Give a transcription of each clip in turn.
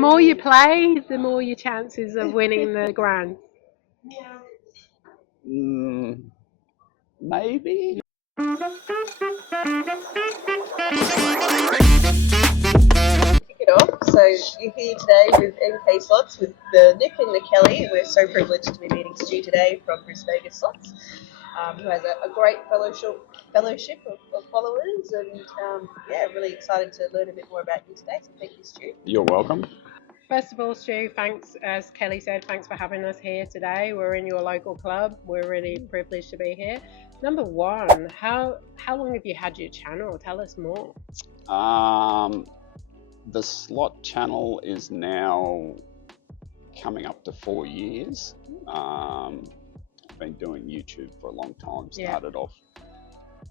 The more you play, the more your chances of winning the grand. Maybe. Kick it off. So you're here today with MK Slots with the Nick and the Kelly, and we're so privileged to be meeting Stu today from Bris Vegas Slots, who has a great fellowship of followers, and really excited to learn a bit more about you today. So thank you, Stu. You're welcome. First of all, Stu, thanks, as Kelly said, thanks for having us here today. We're in your local club. We're really privileged to be here. Number one, how long have you had your channel? Tell us more. The slot channel is now coming up to 4 years. I've been doing YouTube for a long time. Started off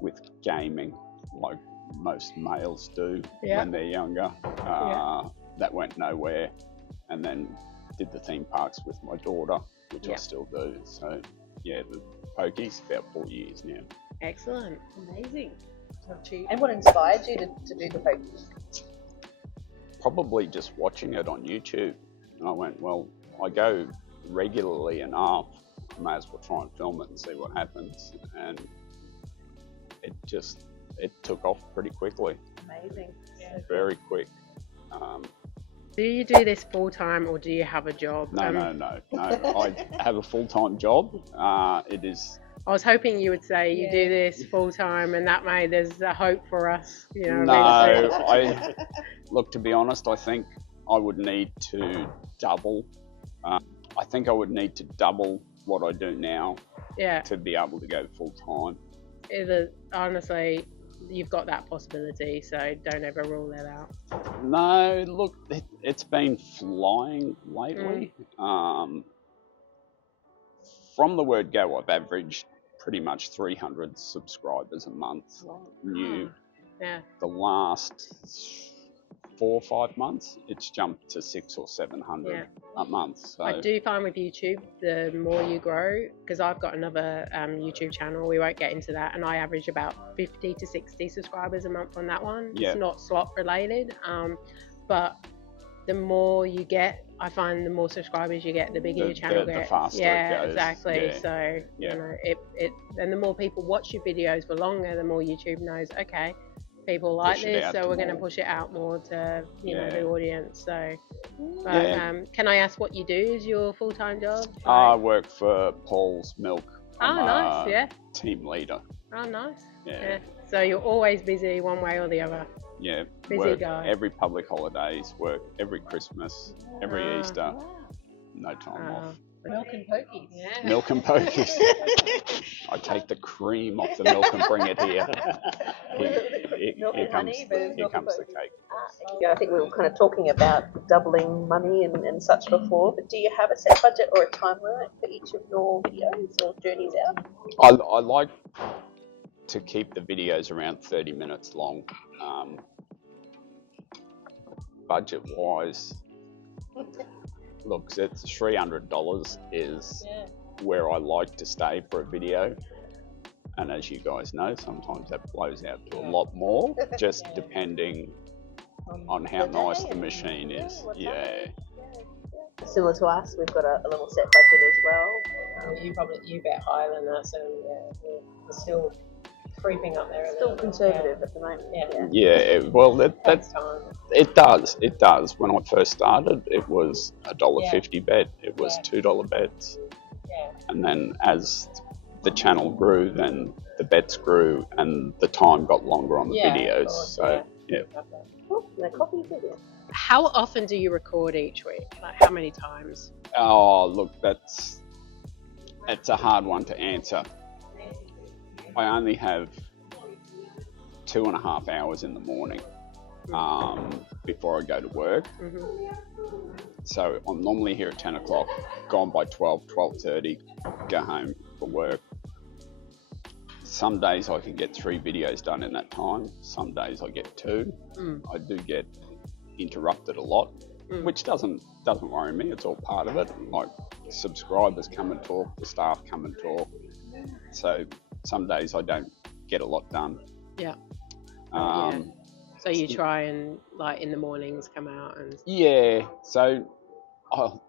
with gaming, like most males do when they're younger. That went nowhere, and then did the theme parks with my daughter, which I still do. So yeah, the pokies about 4 years now. Excellent, amazing. And what inspired you to do the pokies? Probably just watching it on YouTube. And I went, well, I go regularly enough, I may as well try and film it and see what happens. And it took off pretty quickly. Amazing. Very quick. Do you do this full time or do you have a job? No. I have a full-time job. It is. I was hoping you would say you do this full time, and that way there's a hope for us. You know. No, look, to be honest, I think I would need to double. I think I would need to double what I do now. To be able to go full time. Honestly, you've got that possibility, so don't ever rule that out. No, look, it's been flying lately. From the word go, I've averaged pretty much 300 subscribers a month. New. The last 4 or 5 months, it's jumped to 600 or 700 a month. So I do find with YouTube, the more you grow, because I've got another YouTube channel, we won't get into that, and I average about 50 to 60 subscribers a month on that one. It's not slot related, but the more you get, I find the more subscribers you get, the bigger your channel gets. The faster it goes. Exactly. So you know, and the more people watch your videos for longer, the more YouTube knows, okay, people like this, so we're going to push it out more to the audience. So, can I ask what you do as your full-time job? I work for Paul's Milk. Nice. Team leader. Oh, nice. So you're always busy one way or the other. Yeah, busy work guy. Every public holidays, work every Christmas, every Easter, no time off. Milk and pokies. Milk and pokies. I take the cream off the milk and bring it here. Here comes the cake. I think we were kind of talking about doubling money and such before, but do you have a set budget or a timeline for each of your videos or journeys out? I like to keep the videos around 30 minutes long. Budget-wise, look, it's $300 is where I like to stay for a video. And as you guys know, sometimes that blows out to a lot more, just depending on how nice the machine is. Similar to us, we've got a little set budget as well. You bet higher than us, and we're still creeping up there. Still conservative at the moment. Well, it does. When I first started, it was $1.50 bet. It was $2 bets. And then as the channel grew, then the bets grew, and the time got longer on the videos. So the coffee video. How often do you record each week? Like how many times? Oh, look, it's a hard one to answer. I only have 2.5 hours in the morning before I go to work. So I'm normally here at 10 o'clock, gone by 12:30, go home for work. Some days I can get 3 videos done in that time. Some days I get 2. I do get interrupted a lot, which doesn't worry me. It's all part of it. Like subscribers come and talk, the staff come and talk. So some days I don't get a lot done. So So you try and like in the mornings come out and. Yeah. So,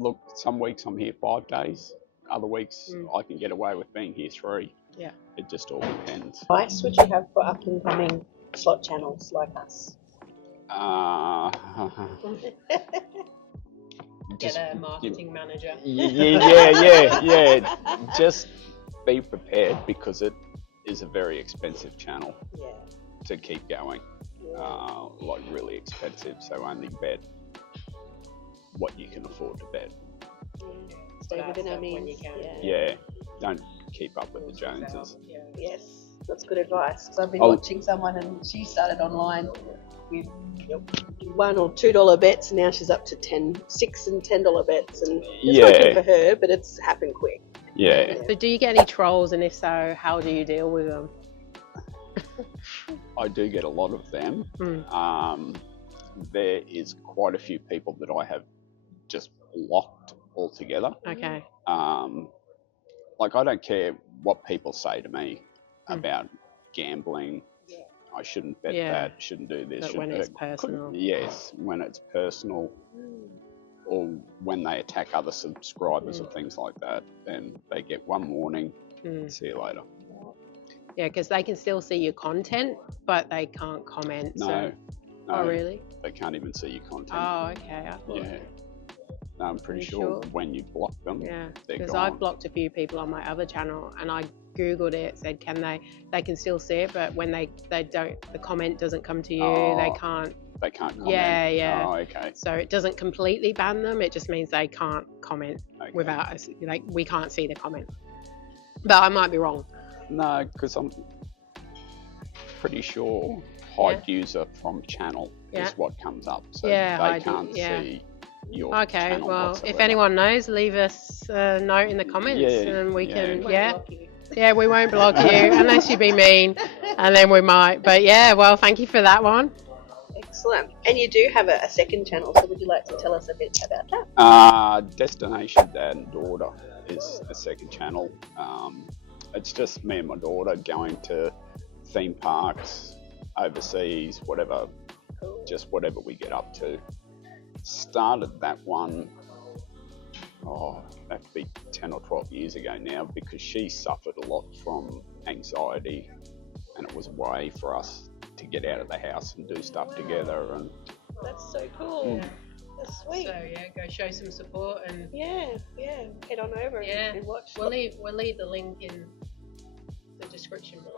look, some weeks I'm here 5 days. Other weeks I can get away with being here 3. Yeah. It just all depends. Advice would you have for up and coming slot channels like us? Get a marketing manager. Yeah. Just be prepared because it is a very expensive channel to keep going. Like really expensive. So only bet what you can afford to bet. Stay within our means. Yeah. Don't keep up with the Joneses. Yes, that's good advice. Because I've been watching someone and she started online with $1 or $2 bets, and now she's up to $6 and $10 bets, and it's working for her, but it's happened quick. Yeah. So do you get any trolls, and if so, how do you deal with them? I do get a lot of them. There is quite a few people that I have just blocked altogether. Okay. Like I don't care what people say to me about gambling. I shouldn't bet that, shouldn't do this. But when it's personal. Yes, when it's personal or when they attack other subscribers or things like that, then they get one warning, see you later. Yeah, because they can still see your content, but they can't comment. No. Oh, really? They can't even see your content. Oh, okay. Yeah. No, I'm pretty sure when you block them, because I've blocked a few people on my other channel, and I googled it, said they can still see it, but when they don't, the comment doesn't come to you, they can't comment. Yeah. Oh, okay. So it doesn't completely ban them, it just means they can't comment without us, like we can't see the comment. But I might be wrong. No, because I'm pretty sure hide user from channel is what comes up, so they can't see your channel whatsoever. If anyone knows, leave us a note in the comments, and we can we won't block you unless you be mean, and then we might. But thank you for that one. Excellent. And you do have a second channel, so would you like to tell us a bit about that? Destination Dad and Daughter is a second channel. It's just me and my daughter going to theme parks, overseas, whatever, just whatever we get up to. Started that one, that could be 10 or 12 years ago now, because she suffered a lot from anxiety, and it was a way for us to get out of the house and do stuff together. And that's so cool. That's sweet. So go show some support and head on over and watch. We'll leave the link in the description below.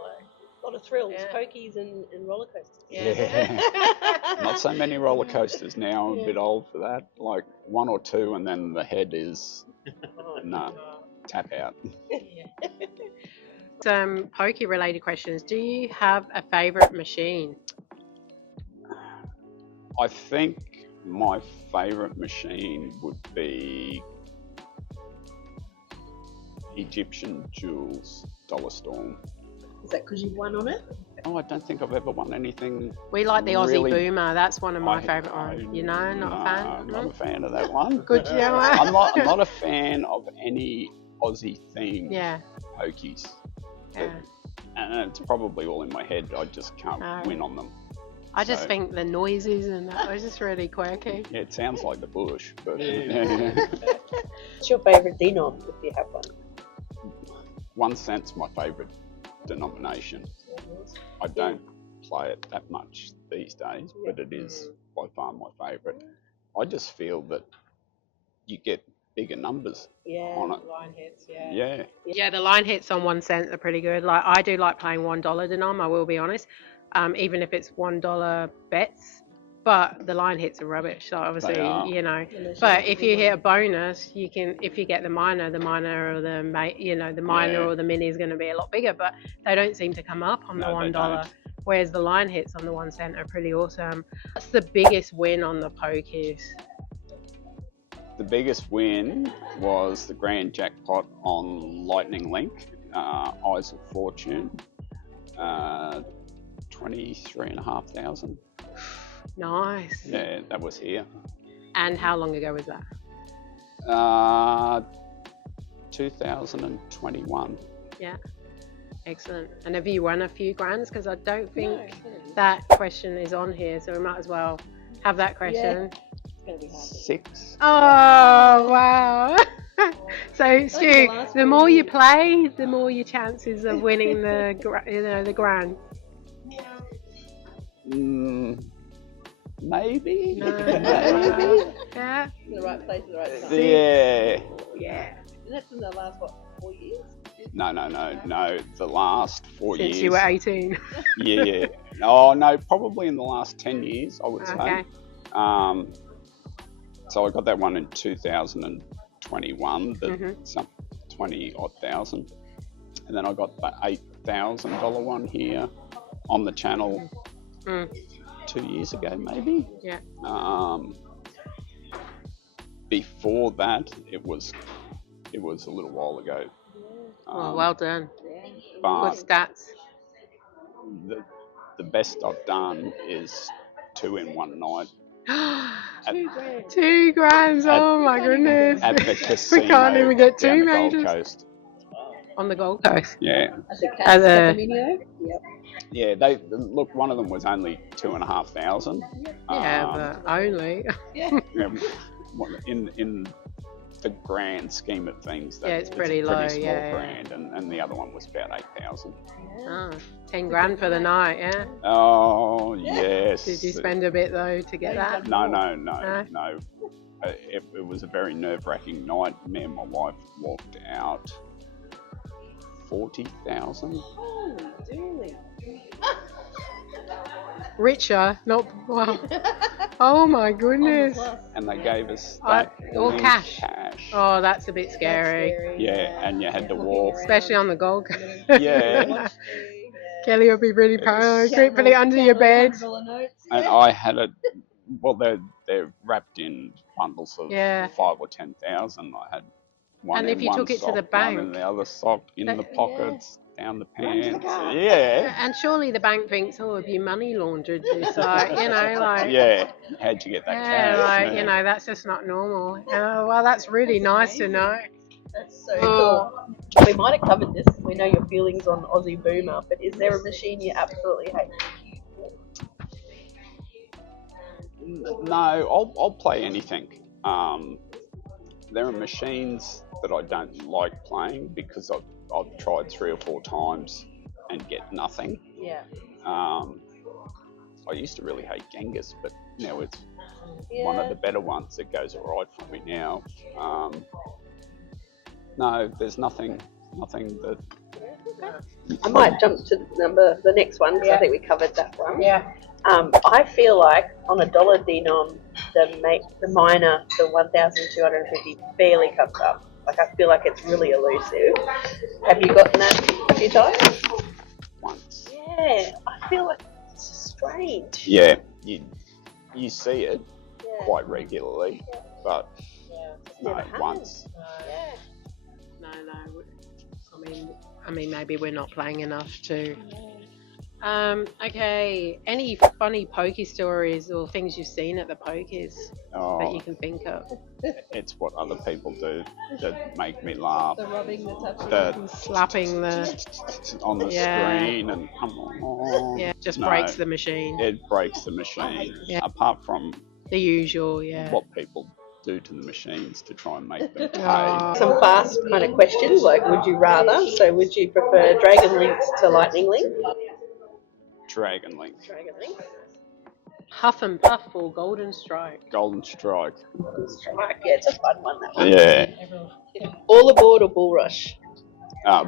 A lot of thrills, pokies and roller coasters. Not so many roller coasters now. I'm a bit old for that. Like 1 or 2, and then the head is tap out. Some pokey related questions. Do you have a favourite machine? I think my favourite machine would be Egyptian Jewels Dollar Storm. Is that because you've won on it? Oh, I don't think I've ever won anything. We like the Aussie Boomer. That's one of my favourite ones. You know, not a fan? I'm not a fan of that one. Good, I'm not a fan of any Aussie themed pokies. And it's probably all in my head. I just can't win on them. I just think the noises and that was just really quirky. Yeah, it sounds like the bush. But What's your favourite denom, if you have one? 1 cent's my favourite denomination. I don't play it that much these days, but it is by far my favourite. I just feel that you get bigger numbers on it. Line hits, Yeah, the line hits on 1 cent are pretty good. Like I do like playing $1 denom, I will be honest. Even if it's $1 bets, but the line hits are rubbish. So obviously, But if you hit a bonus, you can. If you get the minor or the minor or the mini is going to be a lot bigger. But they don't seem to come up on the $1. Whereas the line hits on the 1 cent are pretty awesome. What's the biggest win on the pokies? The biggest win was the grand jackpot on Lightning Link, Eyes of Fortune, 23,500. Nice. Yeah, that was here. And how long ago was that? 2021. Yeah. Excellent. And have you won a few grands? Because I don't think that question is on here, so we might as well have that question. Yeah. It's going to be hard. 6. Oh, wow. So, Stu, the more you play, the more your chances of winning the grand. Maybe. No. Maybe. Yeah. In the right place at the right time. Yeah. And that's in the last, 4 years? No. The last 4 years. Since you were 18. Yeah. Oh no, probably in the last 10 years, I would say. Okay. So I got that one in 2021, some 20 odd thousand, and then I got the $8,000 one here on the channel 2 years ago, maybe. Yeah. Before that, it was a little while ago. Well done. But Good stats. the best I've done is 2 in one night. 2 grand. Oh my goodness. At the casino. We can't even get 2 down the majors. Gold Coast. On the Gold Coast. Yeah. At the Casino? Yep. Yeah, look. One of them was only 2,500. Yeah, but only. Yeah. In the grand scheme of things, it's pretty low. Small Yeah. grand, and the other one was about 8,000. Oh, 10 grand for the night, yeah. Oh yes. Did you spend a bit though to get that? No. It was a very nerve-wracking night. Me and my wife walked out 40,000. Oh, really? Richer, not wow. Oh my goodness. And they gave us All in cash. Oh, that's a bit scary. Yeah, and you had to walk. Especially on the Gold Coast. Yeah. Kelly would be really paranoid. Put it under your bed. And I had it. Well, they're wrapped in bundles of 5 or 10,000. I had one. And in if you one took it to sock, the bank, one in the other sock, in the pockets, down the pants. Yeah. And surely the bank thinks, oh, have you money laundered this? Like, like. Yeah. How'd you get that cash? Like, that's just not normal. Well, that's really nice to know. That's so cool. We might have covered this. We know your feelings on Aussie Boomer, but is there a machine you absolutely hate? No, I'll play anything. There are machines that I don't like playing because I've tried 3 or 4 times and get nothing. Yeah. I used to really hate Genghis, but now it's one of the better ones that goes alright for me now. No, there's nothing that. I might jump to the next one because I think we covered that one. Yeah. I feel like on a dollar denom, the minor, the 1,250 barely comes up. Like I feel like it's really elusive. Have you gotten that a few times? Once. Yeah, I feel like it's strange. Yeah, you see it quite regularly, but no, once. No. I mean, maybe we're not playing enough to. Okay. Any funny pokey stories or things you've seen at the pokies that you can think of? It's what other people do that make me laugh. The rubbing, the touching, The slapping on the screen and just breaks the machine. It breaks the machine. Yeah. Apart from The usual, what people do to the machines to try and make them pay. Some fast kind of questions like would you rather? So would you prefer Dragon Links to Lightning Link? Dragon Link. Dragon Link. Huff and Puff or Golden Strike? Golden Strike. Golden Strike, yeah, it's a fun one, that one. Yeah. All Aboard or Bull Rush?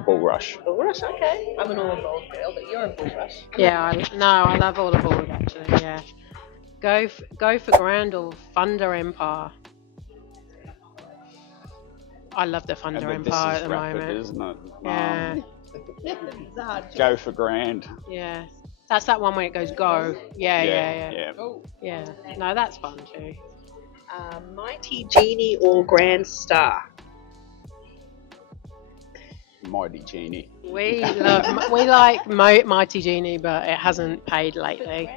Bull Rush. Bull Rush, okay. I'm an All Aboard girl, but you're a Bull Rush. Yeah, I love All Aboard actually, yeah. Go for Grand or Thunder Empire. I love the Thunder Empire at the moment. Isn't it? Yeah. Go for Grand. Yeah. That's that one where it goes go. Yeah. Oh. Yeah. No, that's fun too. Mighty Genie or Grand Star? Mighty Genie. We like Mighty Genie, but it hasn't paid lately.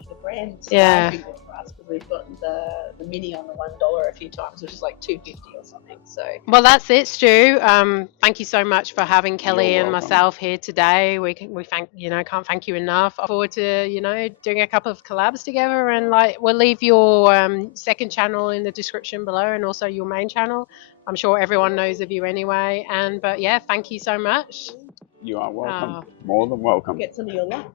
The Grand Star. Yeah. us because we've gotten the mini on the $1 a few times, which is like $2.50 or something. So well, that's it, Stu. Thank you so much for having Kelly You're and welcome. myself here today. We thank can't thank you enough. I look forward to doing a couple of collabs together, and like we'll leave your second channel in the description below, and also your main channel. I'm sure everyone knows of you anyway. But yeah, thank you so much. You are welcome. More than welcome. get some of your luck.